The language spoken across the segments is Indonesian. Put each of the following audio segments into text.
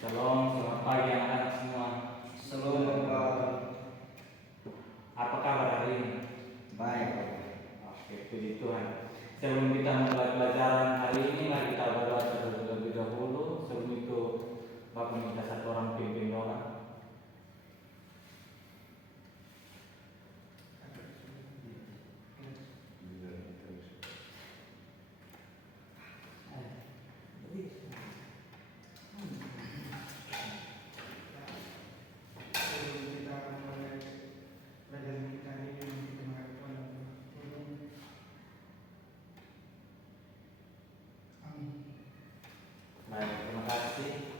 Shalom, selamat pagi anak-anak semua. Shalom Pak. Apa kabar hari ini? Baik. Oke, puji Tuhan. Sebelum kita mulai pelajaran hari ini, mari kita berdoa terlebih dahulu. Sebelum itu, Bapak minta satu orang pimpin doa. Baik, terima kasih.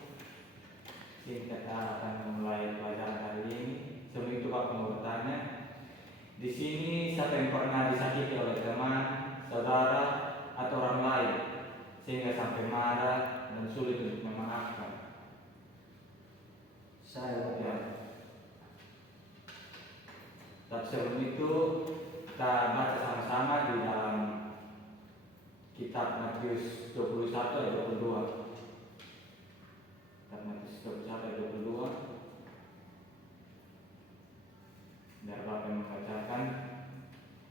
Kita akan memulai pelajaran hari ini. Sebelum itu, Bapak mau bertanya. Di sini siapa yang pernah disakiti oleh teman, saudara, atau orang lain sehingga sampai marah dan sulit untuk memaafkan? Saya Ya. Tapi sebelum itu kita baca sama-sama di dalam kitab Matius 21 ayat 22. Kitab Matius 21 ayat 22. Biar Bapak yang membacakan.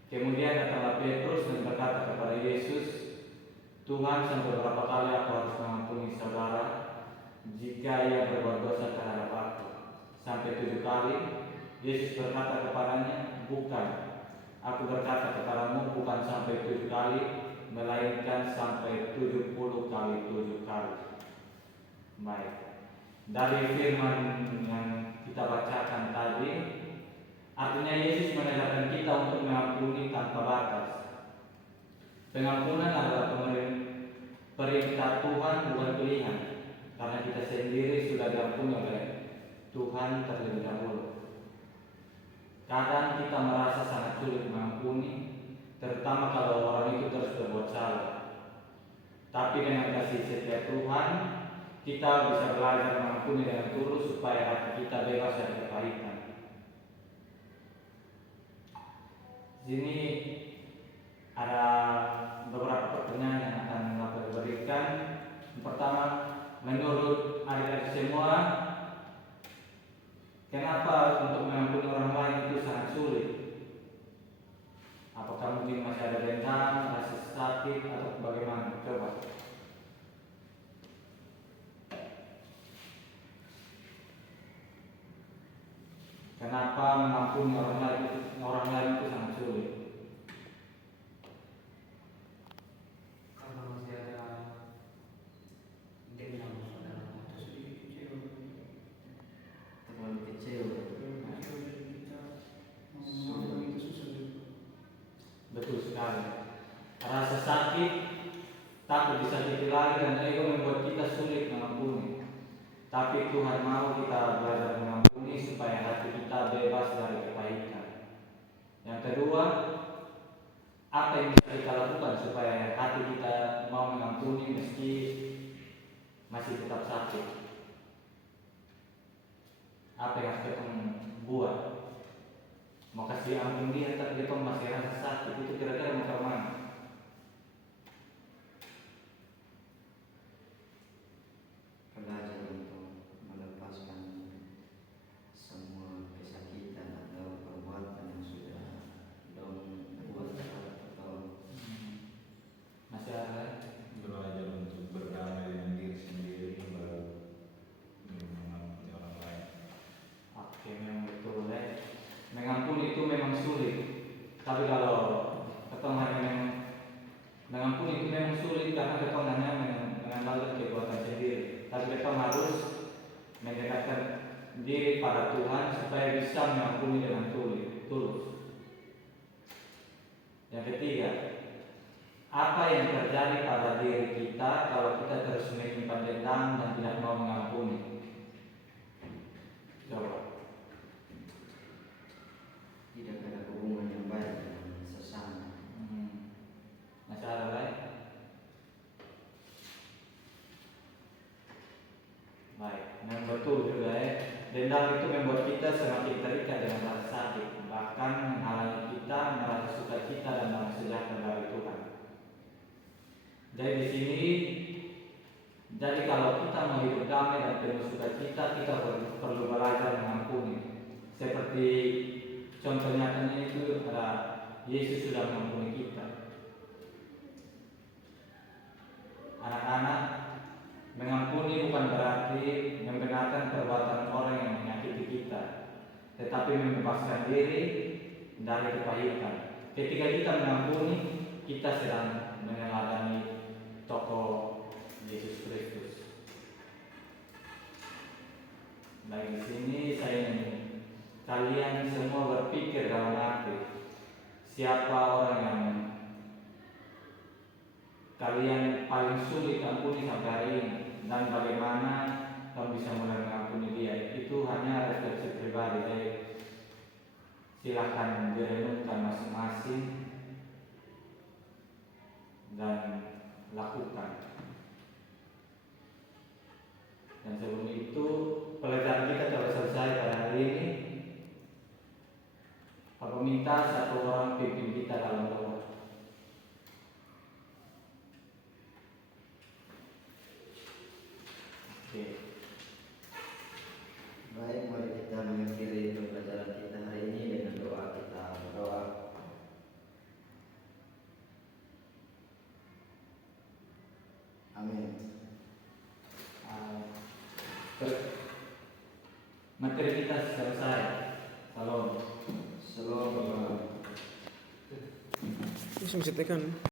Kemudian datanglah Petrus dan berkata kepada Yesus, Tuhan, sampai berapa kali aku harus mengampuni saudara jika ia berbuat dosa terhadap aku? Sampai 7 kali? Yesus berkata kepadanya, bukan. Aku berkata kepadamu, bukan sampai 7 kali, melainkan sampai 70 kali 7 kali. Baik. Dari firman yang kita bacakan tadi, artinya Yesus mengajarkan kita untuk mengampuni tanpa batas. Pengampunan adalah perintah Tuhan, bukan pilihan, karena kita sendiri sudah diampuni oleh Tuhan terlebih dahulu. Kadang kita merasa sangat sulit mengampuni, terutama kalau orang itu terus berbuat salah. Tapi dengan kasih setia Tuhan, kita bisa belajar mengampuni dengan tulus supaya hati kita bebas dari kebaikan. Sini ada beberapa pertanyaan yang akan Bapak berikan. Yang pertama, menurut adik-adik semua, kenapa untuk mengampuni orang lain itu sangat sulit? Apakah mungkin masih ada dendam, rasa sakit, atau bagaimana? Coba. Kenapa mengampuni orang lain itu sangat sulit? Karena masih ada dendam dalam hati, sedikit kecewa, terlalu kecil. jadi kita mau itu susah juga. Betul sekali. Rasa sakit, takut disakiti lagi, dan ego membuat kita sulit mengampuni. Tapi Tuhan mau kita belajar mengampuni supaya hati kita bebas dari kebaikan. Yang kedua, apa yang bisa kita lakukan supaya hati kita mau mengampuni meski masih tetap sakit? Apa yang harus kita buat? Mau kasih ampun dia tapi kita masih rasa sakit, itu kira-kira mau kemana? Belajar untuk melepaskan semua kesakitan atau perbuatan yang sudah dong buat atau Masih ada lagi? Belajar untuk berdamai dengan diri sendiri baru mengampuni orang lain. Oke, memang betul ya. Mengampuni itu memang sulit. Tapi kalau kita hanya mengampuni itu memang sulit karena kita hanya mengandalkan kekuatan sendiri. Tapi kita harus mendekatkan diri pada Tuhan supaya bisa mengampuni dengan tulus. Yang ketiga, apa yang terjadi pada diri kita kalau kita terus menyimpan dendam dan tidak mau mengampuni? Coba. tidak ada hubungan yang baik dengan sesama. Masih ada lain? Baik, yang betul juga ya. Dendam itu membuat kita semakin terikat dengan rasa sakit, bahkan menghalangi kita merasa sukacita dan damai sejahtera dari Tuhan. Jadi di sini Jadi kalau kita mau hidup damai dan penuh sukacita, kita perlu belajar mengampuni. Seperti contoh nyatanya itu adalah Yesus sudah mengampuni kita. Anak-anak, mengampuni bukan berarti membenarkan perbuatan orang yang menyakiti kita, tetapi membebaskan diri dari kepahitan. Ketika kita mengampuni, kita sedang meneladani tokoh Yesus Kristus. Baik, di sini saya ingin kalian semua berpikir dalam hati, siapa orang yang kalian paling sulit ampuni sampai hari ini, dan bagaimana kamu bisa mulai mengampuni dia. Itu hanya refleksi pribadi. Jadi silahkan direnungkan masing-masing dan lakukan. Dan sebelum itu, pelajaran kita telah selesai pada hari ini. Aku minta satu orang pimpin kita dalam doa. Oke. Baik, mari kita mengakhiri pembelajaran kita hari ini dengan doa. Kita berdoa. Amin. Materi kita selesai. Salam. Shalom. Terus bisa tekan.